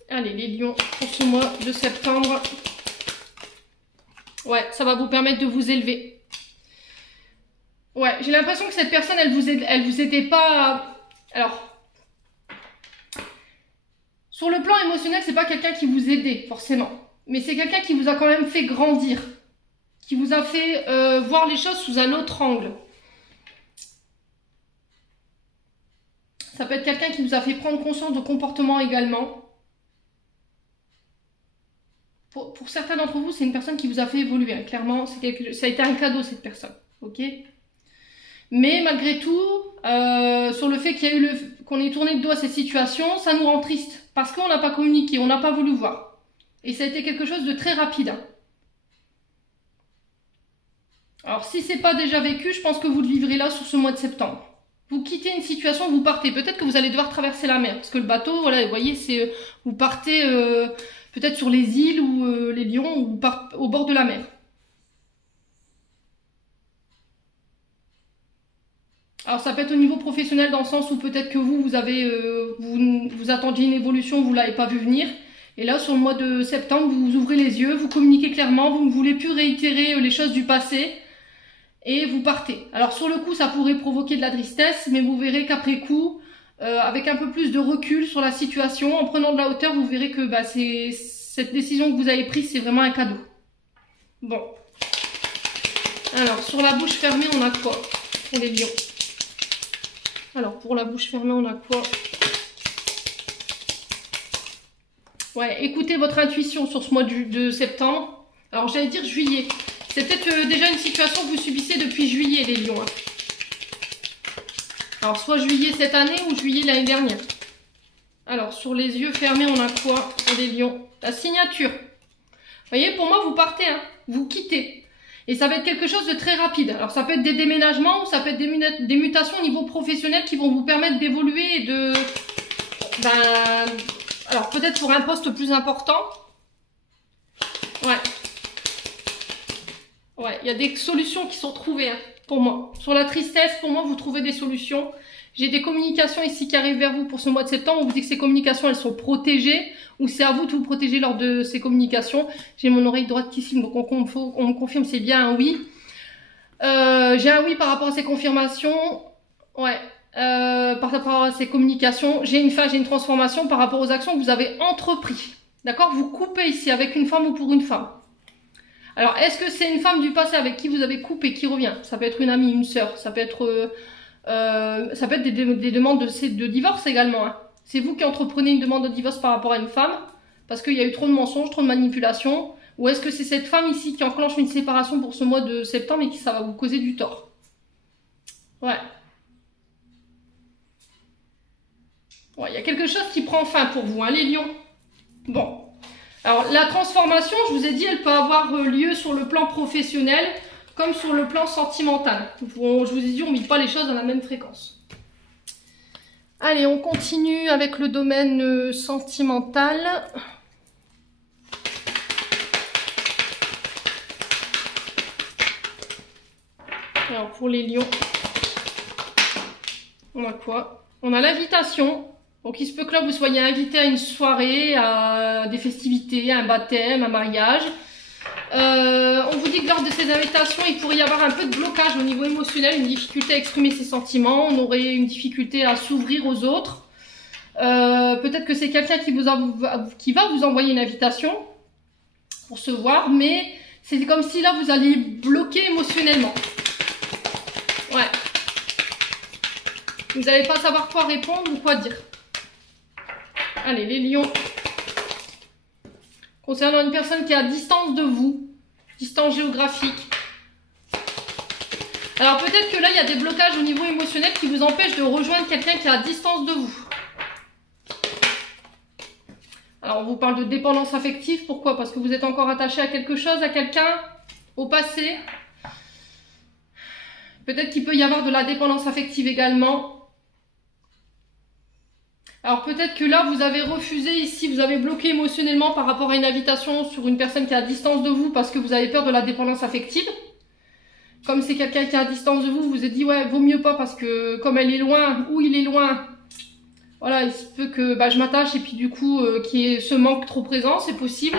Allez, les lions, pour ce mois de septembre. Ouais, ça va vous permettre de vous élever. Ouais, j'ai l'impression que cette personne, elle vous aidait pas... Alors... Sur le plan émotionnel, c'est pas quelqu'un qui vous aidait, forcément. Mais c'est quelqu'un qui vous a quand même fait grandir. Qui vous a fait voir les choses sous un autre angle. Ça peut être quelqu'un qui vous a fait prendre conscience de comportement également. Pour certains d'entre vous, c'est une personne qui vous a fait évoluer. Hein. Clairement, ça a été un cadeau, cette personne. Ok ? Mais malgré tout, sur le fait qu'on ait tourné le dos à cette situation, ça nous rend triste. Parce qu'on n'a pas communiqué, on n'a pas voulu voir. Et ça a été quelque chose de très rapide. Hein. Alors si c'est pas déjà vécu, je pense que vous le vivrez là sur ce mois de septembre. Vous quittez une situation, vous partez. Peut-être que vous allez devoir traverser la mer. Parce que le bateau, voilà, vous voyez, c'est vous partez peut-être sur les îles ou les lions, ou au bord de la mer. Alors ça peut être au niveau professionnel dans le sens où peut-être que vous avez vous attendiez une évolution, vous ne l'avez pas vu venir. Et là sur le mois de septembre, vous ouvrez les yeux, vous communiquez clairement, vous ne voulez plus réitérer les choses du passé et vous partez. Alors sur le coup ça pourrait provoquer de la tristesse, mais vous verrez qu'après coup, avec un peu plus de recul sur la situation, en prenant de la hauteur, vous verrez que bah, cette décision que vous avez prise, c'est vraiment un cadeau. Bon. Alors sur la bouche fermée, on a quoi pour les lions? Alors, pour la bouche fermée, on a quoi? Ouais, écoutez votre intuition sur ce mois de septembre. Alors, j'allais dire juillet. C'est peut-être déjà une situation que vous subissez depuis juillet, les lions. Hein. Alors, soit juillet cette année ou juillet l'année dernière. Alors, sur les yeux fermés, on a quoi pour les lions? La signature. Vous voyez, pour moi, vous partez, hein, vous quittez. Et ça va être quelque chose de très rapide. Alors ça peut être des déménagements ou ça peut être des mutations au niveau professionnel qui vont vous permettre d'évoluer et de... alors peut-être pour un poste plus important. Ouais. Ouais, il y a des solutions qui sont trouvées hein, pour moi. Sur la tristesse, pour moi, vous trouvez des solutions. J'ai des communications ici qui arrivent vers vous pour ce mois de septembre. On vous dit que ces communications, elles sont protégées. Ou c'est à vous de vous protéger lors de ces communications. J'ai mon oreille droite qui signe, donc on me confirme c'est bien un oui. J'ai un oui par rapport à ces confirmations. Ouais. Par rapport à ces communications. J'ai une fin, j'ai une transformation par rapport aux actions que vous avez entreprises. D'accord? Vous coupez ici avec une femme ou pour une femme. Alors, est-ce que c'est une femme du passé avec qui vous avez coupé qui revient? Ça peut être une amie, une sœur. Ça peut être des demandes de divorce également. Hein. C'est vous qui entreprenez une demande de divorce par rapport à une femme parce qu'il y a eu trop de mensonges, trop de manipulations. Ou est-ce que c'est cette femme ici qui enclenche une séparation pour ce mois de septembre et qui ça va vous causer du tort? Ouais. Ouais, il y a quelque chose qui prend fin pour vous, hein, les lions. Bon. Alors, la transformation, je vous ai dit, elle peut avoir lieu sur le plan professionnel comme sur le plan sentimental. Je vous ai dit, on ne vit pas les choses dans la même fréquence. Allez, on continue avec le domaine sentimental. Alors, pour les lions, on a quoi? On a l'invitation. Donc, il se peut que là, vous soyez invité à une soirée, à des festivités, à un baptême, un mariage. On vous dit que lors de ces invitations, il pourrait y avoir un peu de blocage au niveau émotionnel, une difficulté à exprimer ses sentiments, on aurait une difficulté à s'ouvrir aux autres. Peut-être que c'est quelqu'un qui va vous envoyer une invitation pour se voir, mais c'est comme si là, vous alliez bloquer émotionnellement. Ouais. Vous n'allez pas savoir quoi répondre ou quoi dire. Allez, les lions. Concernant une personne qui est à distance de vous, distance géographique. Alors peut-être que là, il y a des blocages au niveau émotionnel qui vous empêchent de rejoindre quelqu'un qui est à distance de vous. Alors on vous parle de dépendance affective, pourquoi? Parce que vous êtes encore attaché à quelque chose, à quelqu'un, au passé. Peut-être qu'il peut y avoir de la dépendance affective également. Alors peut-être que là, vous avez refusé ici, vous avez bloqué émotionnellement par rapport à une invitation sur une personne qui est à distance de vous parce que vous avez peur de la dépendance affective. Comme c'est quelqu'un qui est à distance de vous, vous vous êtes dit, ouais, vaut mieux pas parce que comme elle est loin ou il est loin, voilà, il se peut que je m'attache et puis du coup, qu'il y ait ce manque trop présent, c'est possible.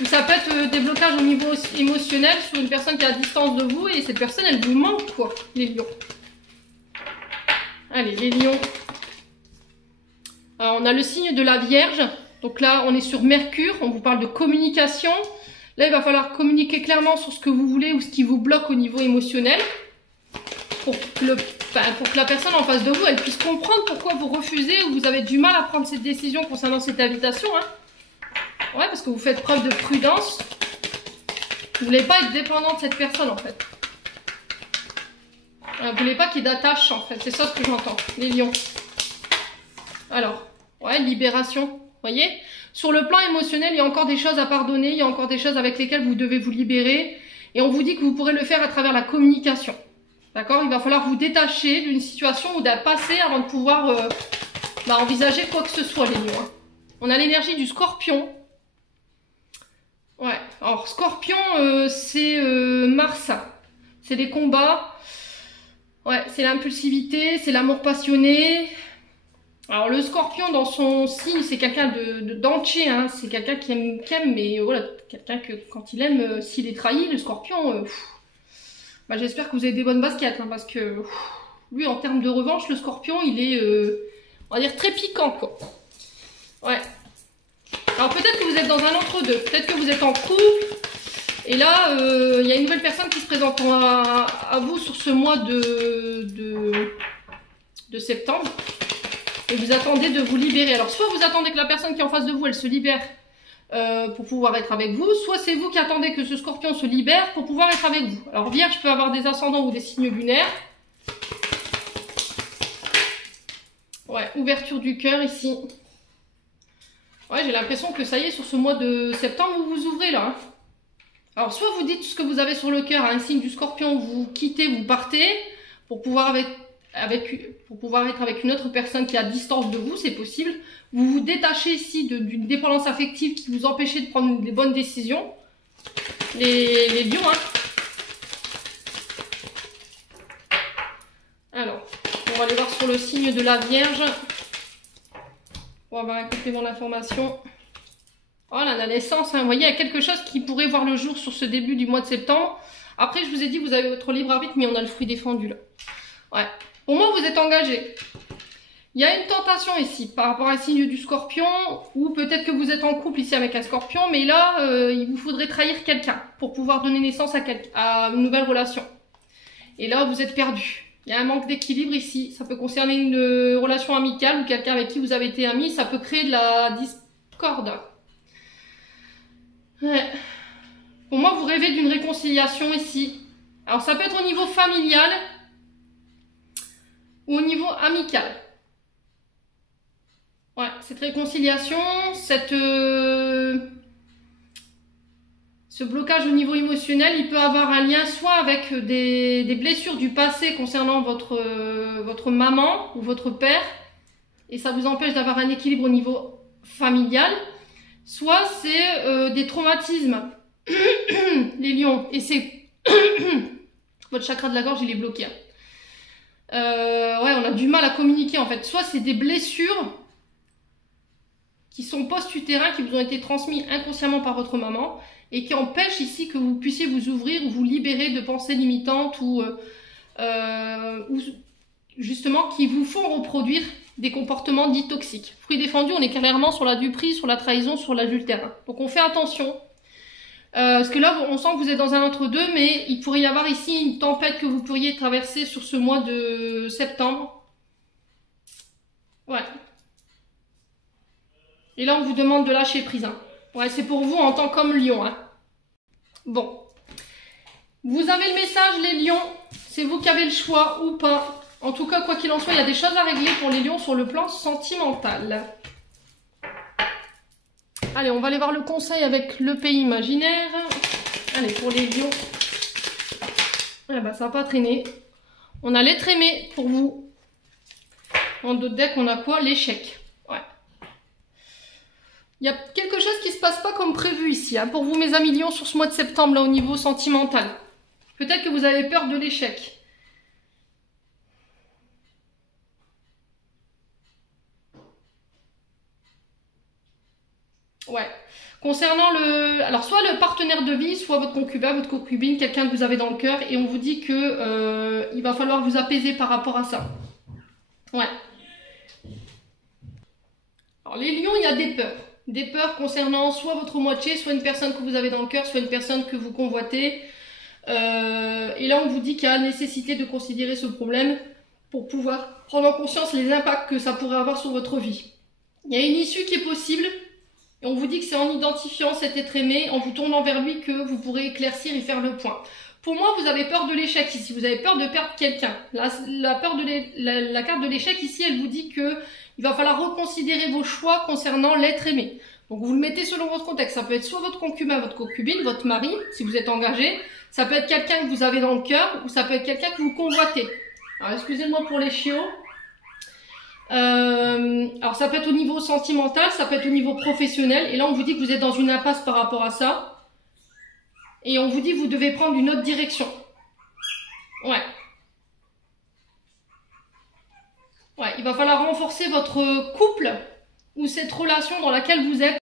Ou ça peut être des blocages au niveau émotionnel sur une personne qui est à distance de vous et cette personne, elle vous manque, quoi, les lions. Allez, les lions. Alors, on a le signe de la Vierge. Donc là, on est sur Mercure. On vous parle de communication. Là, il va falloir communiquer clairement sur ce que vous voulez ou ce qui vous bloque au niveau émotionnel. Pour que la personne en face de vous, elle puisse comprendre pourquoi vous refusez ou vous avez du mal à prendre cette décision concernant cette invitation. Hein. Ouais, parce que vous faites preuve de prudence. Vous voulez pas être dépendant de cette personne, en fait. Vous voulez pas qu'il y ait d'attache, en fait. C'est ça ce que j'entends, les lions. Alors, ouais, libération, vous voyez. Sur le plan émotionnel, il y a encore des choses à pardonner, il y a encore des choses avec lesquelles vous devez vous libérer. Et on vous dit que vous pourrez le faire à travers la communication. D'accord? Il va falloir vous détacher d'une situation ou d'un passé avant de pouvoir envisager quoi que ce soit, les lions. Hein. On a l'énergie du Scorpion. Ouais, alors Scorpion, c'est Mars. C'est des combats. Ouais, c'est l'impulsivité, c'est l'amour passionné. Alors le Scorpion dans son signe, c'est quelqu'un d'entier, hein. C'est quelqu'un qui aime, mais voilà, quelqu'un que quand il aime, s'il est trahi, le Scorpion, j'espère que vous avez des bonnes baskets, hein, parce que lui en termes de revanche, le Scorpion, il est, on va dire, très piquant, quoi. Ouais. Alors peut-être que vous êtes dans un entre-deux, peut-être que vous êtes en couple, et là, il y a une nouvelle personne qui se présente à vous sur ce mois de septembre. Et vous attendez de vous libérer. Alors, soit vous attendez que la personne qui est en face de vous, elle se libère pour pouvoir être avec vous, soit c'est vous qui attendez que ce Scorpion se libère pour pouvoir être avec vous. Alors, Vierge peut avoir des ascendants ou des signes lunaires. Ouais, ouverture du cœur ici. Ouais, j'ai l'impression que ça y est, sur ce mois de septembre, vous vous ouvrez là. Hein. Alors, soit vous dites tout ce que vous avez sur le cœur à un signe du Scorpion, vous quittez, vous partez, pour pouvoir être avec une autre personne qui est à distance de vous, c'est possible. Vous vous détachez ici d'une dépendance affective qui vous empêchait de prendre des bonnes décisions. Les lions, hein. Alors, on va aller voir sur le signe de la Vierge. On va avoir un complément d'information. Voilà, la naissance, hein. Vous voyez, il y a quelque chose qui pourrait voir le jour sur ce début du mois de septembre. Après, je vous ai dit, vous avez votre libre arbitre, mais on a le fruit défendu là. Ouais. Pour moi, vous êtes engagé. Il y a une tentation ici par rapport à un signe du Scorpion, ou peut-être que vous êtes en couple ici avec un Scorpion, mais là, il vous faudrait trahir quelqu'un pour pouvoir donner naissance à une nouvelle relation. Et là, vous êtes perdu. Il y a un manque d'équilibre ici. Ça peut concerner une relation amicale ou quelqu'un avec qui vous avez été amis. Ça peut créer de la discorde. Ouais. Pour moi, vous rêvez d'une réconciliation ici. Alors, ça peut être au niveau familial ou au niveau amical. Ouais, cette réconciliation, ce blocage au niveau émotionnel, il peut avoir un lien soit avec des blessures du passé concernant votre maman ou votre père, et ça vous empêche d'avoir un équilibre au niveau familial, soit c'est des traumatismes, les lions, et c'est votre chakra de la gorge, il est bloqué. Ouais, on a du mal à communiquer en fait. Soit c'est des blessures qui sont post-utérins, qui vous ont été transmis inconsciemment par votre maman et qui empêchent ici que vous puissiez vous ouvrir ou vous libérer de pensées limitantes ou justement qui vous font reproduire des comportements dits toxiques. Fruit défendu, on est clairement sur la duperie, sur la trahison, sur l'adultère. Donc on fait attention. Parce que là, on sent que vous êtes dans un entre-deux, mais il pourrait y avoir ici une tempête que vous pourriez traverser sur ce mois de septembre. Ouais. Et là, on vous demande de lâcher prise. Hein. Ouais, c'est pour vous en tant qu'homme lion. Hein. Bon. Vous avez le message, les lions. C'est vous qui avez le choix ou pas. En tout cas, quoi qu'il en soit, il y a des choses à régler pour les lions sur le plan sentimental. Allez, on va aller voir le conseil avec le pays imaginaire. Allez, pour les lions. Ah bah, ça va pas traîner. On a l'être aimé pour vous. En d'autres decks, on a quoi? L'échec. Ouais. Il y a quelque chose qui se passe pas comme prévu ici. Hein, pour vous, mes amis lions, sur ce mois de septembre, là, au niveau sentimental. Peut-être que vous avez peur de l'échec. Ouais. Concernant le... Alors, soit le partenaire de vie, soit votre concubin, votre concubine, quelqu'un que vous avez dans le cœur, et on vous dit que il va falloir vous apaiser par rapport à ça. Ouais. Alors, les lions, il y a des peurs. Des peurs concernant soit votre moitié, soit une personne que vous avez dans le cœur, soit une personne que vous convoitez. Et là, on vous dit qu'il y a nécessité de considérer ce problème pour pouvoir prendre en conscience les impacts que ça pourrait avoir sur votre vie. Il y a une issue qui est possible. Et on vous dit que c'est en identifiant cet être aimé, en vous tournant vers lui, que vous pourrez éclaircir et faire le point. Pour moi, vous avez peur de l'échec ici. Vous avez peur de perdre quelqu'un. La carte de l'échec ici, elle vous dit que il va falloir reconsidérer vos choix concernant l'être aimé. Donc vous le mettez selon votre contexte. Ça peut être soit votre concubin, votre concubine, votre mari, si vous êtes engagé. Ça peut être quelqu'un que vous avez dans le cœur, ou ça peut être quelqu'un que vous convoitez. Alors excusez-moi pour les chiots. Alors ça peut être au niveau sentimental, ça peut être au niveau professionnel, et là on vous dit que vous êtes dans une impasse par rapport à ça, et on vous dit que vous devez prendre une autre direction. Ouais. Ouais, il va falloir renforcer votre couple, ou cette relation dans laquelle vous êtes.